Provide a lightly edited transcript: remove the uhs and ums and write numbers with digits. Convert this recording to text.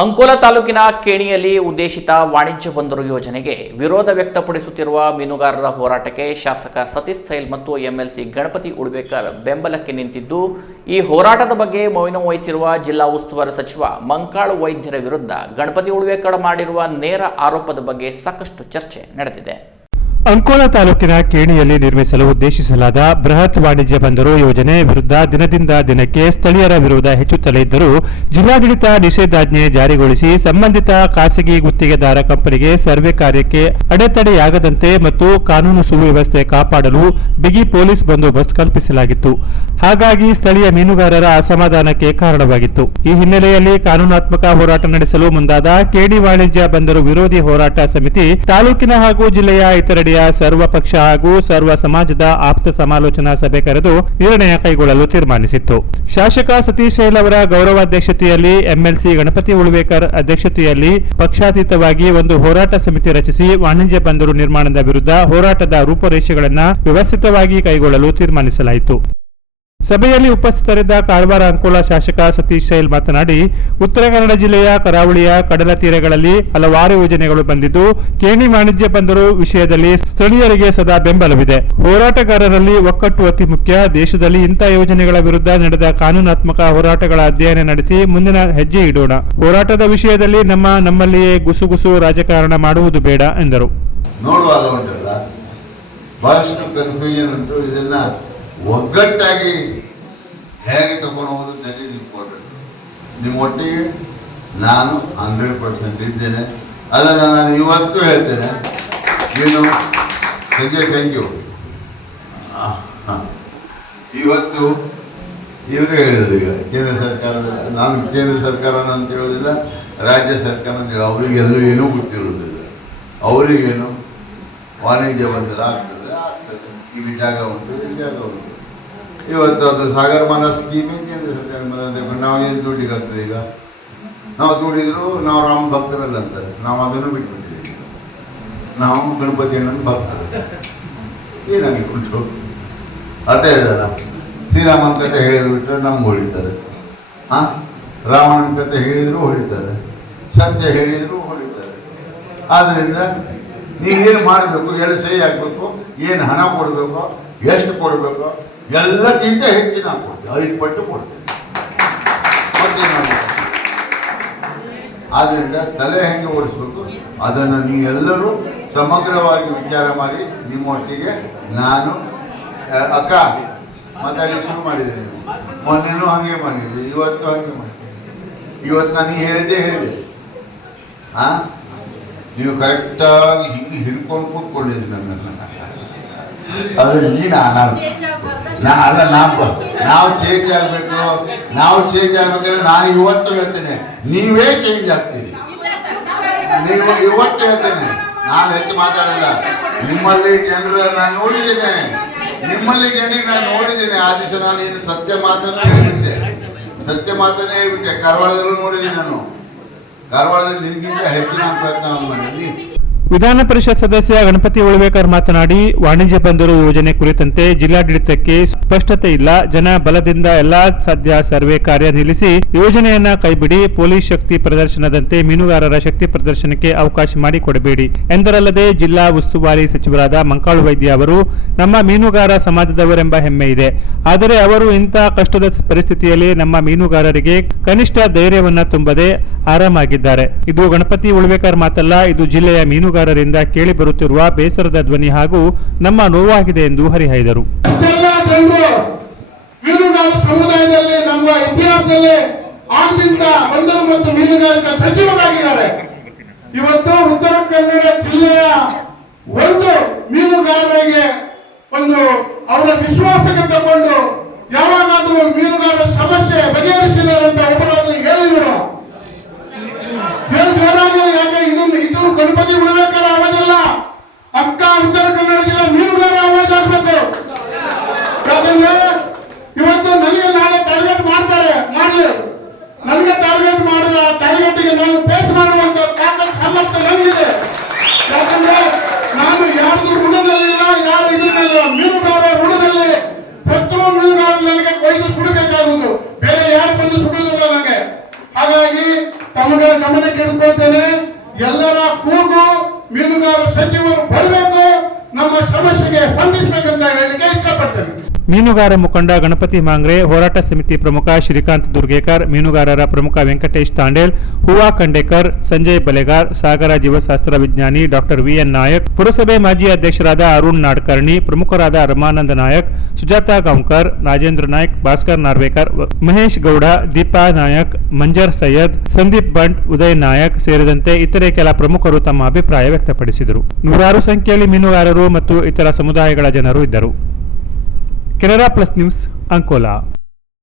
ಅಂಕೋಲಾ ತಾಲೂಕಿನ ಕೇಣಿಯಲ್ಲಿ ಉದ್ದೇಶಿತ ವಾಣಿಜ್ಯ ಬಂದರು ಯೋಜನೆಗೆ ವಿರೋಧ ವ್ಯಕ್ತಪಡಿಸುತ್ತಿರುವ ಮೀನುಗಾರರ ಹೋರಾಟಕ್ಕೆ ಶಾಸಕ ಸತೀಶ್ ಸೈಲ್ ಮತ್ತು ಎಂಎಲ್ಸಿ ಗಣಪತಿ ಉಳ್ಬೇಕರ್ ಬೆಂಬಲಕ್ಕೆ ನಿಂತಿದ್ದು, ಈ ಹೋರಾಟದ ಬಗ್ಗೆ ಮೌನ ವಹಿಸಿರುವ ಜಿಲ್ಲಾ ಉಸ್ತುವಾರಿ ಸಚಿವ ಮಂಕಾಳು ವೈದ್ಯರ ವಿರುದ್ಧ ಗಣಪತಿ ಉಳ್ಬೇಕರ್ ಮಾಡಿರುವ ನೇರ ಆರೋಪದ ಬಗ್ಗೆ ಸಾಕಷ್ಟು ಚರ್ಚೆ ನಡೆದಿದೆ. ಅಂಕೋಲಾ ತಾಲೂಕಿನ ಕೇಣಿಯಲ್ಲಿ ನಿರ್ಮಿಸಲು ಉದ್ದೇಶಿಸಲಾದ ಬೃಹತ್ ವಾಣಿಜ್ಯ ಬಂದರು ಯೋಜನೆ ವಿರುದ್ಧ ದಿನದಿಂದ ದಿನಕ್ಕೆ ಸ್ಥಳೀಯರ ವಿರೋಧ ಹೆಚ್ಚುತ್ತಲೇ ಇದ್ದರೂ ಜಿಲ್ಲಾಡಳಿತ ನಿಷೇಧಾಜ್ಞೆ ಜಾರಿಗೊಳಿಸಿ ಸಂಬಂಧಿತ ಖಾಸಗಿ ಗುತ್ತಿಗೆದಾರ ಕಂಪನಿಗೆ ಸರ್ವೆ ಕಾರ್ಯಕ್ಕೆ ಅಡೆತಡೆಯಾಗದಂತೆ ಮತ್ತು ಕಾನೂನು ಸುವ್ಯವಸ್ಥೆ ಕಾಪಾಡಲು ಬಿಗಿ ಪೊಲೀಸ್ ಬಂದೋಬಸ್ತ್ ಕಲ್ಪಿಸಲಾಗಿತ್ತು. ಹಾಗಾಗಿ ಸ್ಥಳೀಯ ಮೀನುಗಾರರ ಅಸಮಾಧಾನಕ್ಕೆ ಕಾರಣವಾಗಿತ್ತು. ಈ ಹಿನ್ನೆಲೆಯಲ್ಲಿ ಕಾನೂನಾತ್ಮಕ ಹೋರಾಟ ನಡೆಸಲು ಮುಂದಾದ ಕೇಣಿ ವಾಣಿಜ್ಯ ಬಂದರು ವಿರೋಧಿ ಹೋರಾಟ ಸಮಿತಿ ತಾಲೂಕಿನ ಹಾಗೂ ಜಿಲ್ಲೆಯ ಇತರೆಡೆ ಸರ್ವ ಪಕ್ಷ ಹಾಗೂ ಸರ್ವ ಸಮಾಜದ ಆಪ್ತ ಸಮಾಲೋಚನಾ ಸಭೆ ಕರೆದು ನಿರ್ಣಯ ಕೈಗೊಳ್ಳಲು ತೀರ್ಮಾನಿಸಿತ್ತು. ಶಾಸಕ ಸತೀಶ್ ಸೈಲ್ ಅವರ ಗೌರವಾಧ್ಯಕ್ಷತೆಯಲ್ಲಿ ಎಂಎಲ್ಸಿ ಗಣಪತಿ ಉಳ್ಬೇಕರ್ ಅಧ್ಯಕ್ಷತೆಯಲ್ಲಿ ಪಕ್ಷಾತೀತವಾಗಿ ಒಂದು ಹೋರಾಟ ಸಮಿತಿ ರಚಿಸಿ ವಾಣಿಜ್ಯ ಬಂದರು ನಿರ್ಮಾಣದ ವಿರುದ್ಧ ಹೋರಾಟದ ರೂಪುರೇಷೆಗಳನ್ನು ವ್ಯವಸ್ಥಿತವಾಗಿ ಕೈಗೊಳ್ಳಲು ತೀರ್ಮಾನಿಸಲಾಯಿತು. ಸಭೆಯಲ್ಲಿ ಉಪಸ್ಥಿತರಿದ್ದ ಕಾರವಾರ ಅಂಕೋಲಾ ಶಾಸಕ ಸತೀಶ್ ಸೈಲ್ ಮಾತನಾಡಿ, ಉತ್ತರ ಕನ್ನಡ ಜಿಲ್ಲೆಯ ಕರಾವಳಿಯ ಕಡಲ ತೀರಗಳಲ್ಲಿ ಹಲವಾರು ಯೋಜನೆಗಳು ಬಂದಿದ್ದು, ಕೇಣಿ ವಾಣಿಜ್ಯ ಬಂದರು ವಿಷಯದಲ್ಲಿ ಸ್ಥಳೀಯರಿಗೆ ಸದಾ ಬೆಂಬಲವಿದೆ. ಹೋರಾಟಗಾರರಲ್ಲಿ ಒಕ್ಕಟ್ಟು ಅತಿ ಮುಖ್ಯ. ದೇಶದಲ್ಲಿ ಇಂಥ ಯೋಜನೆಗಳ ವಿರುದ್ಧ ನಡೆದ ಕಾನೂನಾತ್ಮಕ ಹೋರಾಟಗಳ ಅಧ್ಯಯನ ನಡೆಸಿ ಮುಂದಿನ ಹೆಜ್ಜೆ ಇಡೋಣ. ಹೋರಾಟದ ವಿಷಯದಲ್ಲಿ ನಮ್ಮಲ್ಲಿಯೇ ಗುಸುಗುಸು ರಾಜಕಾರಣ ಮಾಡುವುದು ಬೇಡ ಎಂದರು. ನೋಡುವಾಗ ಉಂಟಲ್ಲ, ಬಹಳಷ್ಟು ಕನ್ಫ್ಯೂಷನ್ ಉಂಟು. ಇದನ್ನ ಒಗ್ಗಟ್ಟಾಗಿ ಹೇಗೆ ತಗೊಂಡು ಹೋಗೋದು ದಟ್ ಈಸ್ ಇಂಪಾರ್ಟೆಂಟ್. ನಿಮ್ಮ ಒಟ್ಟಿಗೆ ನಾನು 100% ಇದ್ದೇನೆ. ಅದನ್ನು ನಾನು ಇವತ್ತು ಹೇಳ್ತೇನೆ. ನೀನು ಸಂಜೆ ಥ್ಯಾಂಕ್ ಯು. ಇವತ್ತು ಇವರು ಹೇಳಿದರು, ಈಗ ಕೇಂದ್ರ ಸರ್ಕಾರದ, ನಾನು ಕೇಂದ್ರ ಸರ್ಕಾರ ಅಂತ ಹೇಳೋದಿಲ್ಲ, ರಾಜ್ಯ ಸರ್ಕಾರ ಅಂತ ಹೇಳಿ ಅವರಿಗೆಲ್ಲೂ ಏನೂ ಗೊತ್ತಿರೋದಿಲ್ಲ. ಅವರಿಗೇನು ವಾಣಿಜ್ಯ ಬಂದರೆ ಆಗ್ತದೆ. ಇಲ್ಲಿ ಜಾಗ ಉಂಟು, ಇಲ್ಲಿ ಜಾಗ ಉಂಟು. ಇವತ್ತು ಅದು ಸಾಗರಮಾನ ಸ್ಕೀಮೇ ಕೇಂದ್ರ ಸರ್ಕಾರ. ನಾವು ಏನು ದುಡ್ಡಿಗೆ ಆಗ್ತದೆ? ಈಗ ನಾವು ದುಡಿದ್ರು ನಾವು ರಾಮ ಭಕ್ತರಲ್ಲ ಅಂತಾರೆ. ನಾವು ಅದನ್ನು ಬಿಟ್ಬಿಟ್ಟಿದ್ದೀವಿ. ನಾವು ಗಣಪತಿ ಅಣ್ಣನ ಭಕ್ತರು. ಏನಾಗಿಬಿಟ್ಟು ಅರ್ಥ ಇದಲ್ಲ. ಶ್ರೀರಾಮನ ಕಥೆ ಹೇಳಿದ್ರು ಬಿಟ್ಟರೆ ನಮ್ಗೆ ಹೊಡಿತಾರೆ. ರಾವಣನ ಕಥೆ ಹೇಳಿದ್ರು ಹೊಡಿತಾರೆ, ಸತ್ಯ ಹೇಳಿದ್ರು ಹೊಡಿತಾರೆ. ಆದ್ದರಿಂದ ನೀವೇನು ಮಾಡಬೇಕು, ಎಲ್ಲಿ ಸಹಿ ಹಾಕಬೇಕು, ಏನು ಹಣ ಕೊಡಬೇಕು, ಎಷ್ಟು ಕೊಡಬೇಕು, ಎಲ್ಲಕ್ಕಿಂತ ಹೆಚ್ಚಿನ ಕೊಡ್ತೀವಿ. 5 ಪಟ್ಟು ಕೊಡ್ತೇವೆ. ಮತ್ತೇನು ಮಾಡಬೇಕು? ಆದ್ದರಿಂದ ತಲೆ ಹೆಂಗೆ ಓಡಿಸ್ಬೇಕು ಅದನ್ನು ನೀವೆಲ್ಲರೂ ಸಮಗ್ರವಾಗಿ ವಿಚಾರ ಮಾಡಿ ನಿಮ್ಮೊಟ್ಟಿಗೆ ನಾನು ಅಕ್ಕ ಮಾತಾಡಿ ಶುರು ಮಾಡಿದ್ದೇನೆ. ಮೊನ್ನೆನೂ ಹಾಗೆ ಮಾಡಿದ್ದೆ, ಇವತ್ತು ಹಾಗೆ ಮಾಡಿದ್ದೆ. ಇವತ್ತು ನಾನು ಹೇಳಿದ್ದೆ. ನೀವು ಕರೆಕ್ಟಾಗಿ ಹಿಂಗೆ ಹಿಡ್ಕೊಂಡು ಕೂತ್ಕೊಂಡಿದ್ರಿ ನನ್ನನ್ನು. ಅದು ನಾವು ಚೇಂಜ್ ಆಗಬೇಕು. ನಾವು ಚೇಂಜ್ ಆಗ್ಬೇಕಂದ್ರೆ ನಾನು ಇವತ್ತು ಹೇಳ್ತೇನೆ, ನೀವೇ ಚೇಂಜ್ ಆಗ್ತೀರಿ. ನೀವು ಇವತ್ತು ಹೇಳ್ತೇನೆ, ನಾನು ಹೆಚ್ಚು ಮಾತಾಡಲ್ಲ. ನಿಮ್ಮಲ್ಲಿ ಜನರ ನಾನು ನೋಡಿದ್ದೇನೆ, ನಿಮ್ಮಲ್ಲಿ ಜನರಿಗೆ ನಾನು ನೋಡಿದ್ದೇನೆ. ಆ ದಿವಸ ನಾನು ಏನು ಸತ್ಯ ಮಾತನ್ನೇ ಹೇಳ್ಬಿಟ್ಟೆ. ಕಾರವಾರದಲ್ಲೂ ನೋಡಿದ್ದೀನಿ ನಾನು. ಕಾರವಾರದಲ್ಲಿ ನಿನಗಿಂತ ಹೆಚ್ಚಿನ ಪ್ರಯತ್ನ ಮಾಡಿದ್ದೀನಿ. ವಿಧಾನ ಪರಿಷತ್ ಸದಸ್ಯ ಗಣಪತಿ ಉಳ್ಬೇಕರ್ ಮಾತನಾಡಿ, ವಾಣಿಜ್ಯ ಬಂದರು ಯೋಜನೆ ಕುರಿತಂತೆ ಜಿಲ್ಲಾಡಳಿತಕ್ಕೆ ಸ್ಪಷ್ಟತೆ ಇಲ್ಲ. ಜನ ಬಲದಿಂದ ಎಲ್ಲಾ ಸಾಧ್ಯ ಸರ್ವೆ ಕಾರ್ಯ ನಿಲ್ಲಿಸಿ ಯೋಜನೆಯನ್ನ ಕೈಬಿಡಿ. ಪೊಲೀಸ್ ಶಕ್ತಿ ಪ್ರದರ್ಶನದಂತೆ ಮೀನುಗಾರರ ಶಕ್ತಿ ಪ್ರದರ್ಶನಕ್ಕೆ ಅವಕಾಶ ಮಾಡಿಕೊಡಬೇಡಿ ಎಂದರಲ್ಲದೆ, ಜಿಲ್ಲಾ ಉಸ್ತುವಾರಿ ಸಚಿವರಾದ ಮಂಕಾಳು ವೈದ್ಯ ಅವರು ನಮ್ಮ ಮೀನುಗಾರ ಸಮಾಜದವರೆಂಬ ಹೆಮ್ಮೆ ಇದೆ. ಆದರೆ ಅವರು ಇಂಥ ಕಷ್ಟದ ಪರಿಸ್ಥಿತಿಯಲ್ಲಿ ನಮ್ಮ ಮೀನುಗಾರರಿಗೆ ಕನಿಷ್ಠ ಧೈರ್ಯವನ್ನ ತುಂಬದೆ ಆರಾಮಾಗಿದ್ದಾರೆ. ಇದು ಗಣಪತಿ ಉಳ್ಬೇಕರ್ ಮಾತಲ್ಲ, ಇದು ಜಿಲ್ಲೆಯ ಮೀನುಗಾರರಿಂದ ಕೇಳಿ ಬರುತ್ತಿರುವ ಬೇಸರದ ಧ್ವನಿ ಹಾಗೂ ನಮ್ಮ ನೋವಾಗಿದೆ ಎಂದು ಹರಿಹಾಯ್ದರು. ಮೀನುಗಾರ ಸಮುದಾಯದಲ್ಲಿ ನಮ್ಮ ಇತಿಹಾಸದಲ್ಲಿ ಆದ್ಯಂತ ಬಂದರು ಮತ್ತು ಮೀನುಗಾರಿಕಾ ಸಚಿವರಾಗಿದ್ದಾರೆ. ಇವತ್ತು ಉತ್ತರ ಕನ್ನಡ ಜಿಲ್ಲೆಯ ಒಂದು ಮೀನುಗಾರರಿಗೆ ಒಂದು ಅವರ ವಿಶ್ವಾಸಕ್ಕೆ ತಗೊಂಡು ಯಾವಾಗಾದ್ರೂ ಮೀನುಗಾರರ ಸಮಸ್ಯೆ ಬಗೆಹರಿಸಿದ್ದಾರೆ ಅಂತ ಒಬ್ಬರಾದ್ರೂ ಹೇಳಿದ್ರು. ಯಾಕೆ ಇದು ಗಣಪತಿ ಉಳ್ಬೇಕರ ಆವಾಜ್ ಅಲ್ಲ, ಅಕ್ಕ ಉತ್ತರ ಕನ್ನಡ ಜಿಲ್ಲೆ ಮೀನುಗಾರ ಆವಾಜ್ ಆಗ್ಬೇಕು. ಯಾಕಂದ್ರೆ ಇವತ್ತು ನನಗೆ ನಾಳೆ ಟಾರ್ಗೆಟ್ ಮಾಡಲಿ, ನನಗೆ ಟಾರ್ಗೆಟ್ ಮಾಡಿದ ಟಾರ್ಗೆಟ್ಗೆ ನಾನು ಫೇಸ್ ಮಾಡುವಂತ ತಾಕತ್ ಸಾಮರ್ಥ್ಯ ನನಗಿದೆ. ಯಾಕಂದ್ರೆ ನಾನು ಯಾರ್ದು ಋಣದಲ್ಲಿಲ್ಲ, ಯಾರು ಇದನ್ನೆಲ್ಲ ಮೀನುಗಾರ ಋಣದಲ್ಲಿ ಶತ್ರು ಮೀನುಗಾರ ನನಗೆ ಕೊಯ್ದು ಸುಡಬೇಕಾಗುವುದು, ಬೇರೆ ಯಾರು ಬಂದು ಸುಡುವುದಿಲ್ಲ ನನಗೆ. ಹಾಗಾಗಿ ಗಮನಕ್ಕೆ ಇಟ್ಕೊಳ್ತೇನೆ. ಎಲ್ಲರ ಕೂಗು ಮೀನುಗಾರ ಸಚಿವರು ಬರಬೇಕು, ನಮ್ಮ ಸಮಸ್ಯೆಗೆ ಸ್ಪಂದಿಸಬೇಕಂತ ಹೇಳಲಿಕ್ಕೆ ಇಷ್ಟಪಡ್ತೇನೆ. ಮೀನುಗಾರ ಮುಖಂಡ ಗಣಪತಿ ಮಾಂಗ್ರೆ, ಹೋರಾಟ ಸಮಿತಿ ಪ್ರಮುಖ ಶ್ರೀಕಾಂತ್ ದುರ್ಗೇಕರ್, ಮೀನುಗಾರರ ಪ್ರಮುಖ ವೆಂಕಟೇಶ್ ತಾಂಡೇಲ್, ಹೂವಾ ಖಂಡೇಕರ್, ಸಂಜಯ್ ಬಲೆಗಾರ್, ಸಾಗರ ಜೀವಶಾಸ್ತ್ರ ವಿಜ್ಞಾನಿ ಡಾಕ್ಟರ್ ವಿಎನ್ ನಾಯಕ್, ಪುರಸಭೆ ಮಾಜಿ ಅಧ್ಯಕ್ಷರಾದ ಅರುಣ್ ನಾಡ್ಕರ್ಣಿ, ಪ್ರಮುಖರಾದ ರಮಾನಂದ ನಾಯಕ್, ಸುಜಾತಾ ಗಾಂವ್ಕರ್, ರಾಜೇಂದ್ರ ನಾಯ್ಕ್, ಭಾಸ್ಕರ್ ನಾರ್ವೇಕರ್, ಮಹೇಶ್ ಗೌಡ, ದೀಪಾ ನಾಯಕ್, ಮಂಜರ್ ಸೈಯದ್, ಸಂದೀಪ್ ಬಂಟ್, ಉದಯ್ ನಾಯಕ್ ಸೇರಿದಂತೆ ಇತರೆ ಕೆಲ ಪ್ರಮುಖರು ತಮ್ಮ ಅಭಿಪ್ರಾಯ ವ್ಯಕ್ತಪಡಿಸಿದರು. ನೂರಾರು ಸಂಖ್ಯೆಯಲ್ಲಿ ಮೀನುಗಾರರು ಮತ್ತು ಇತರ ಸಮುದಾಯಗಳ ಜನರು ಇದ್ದರು. Canara plus news, Ankola.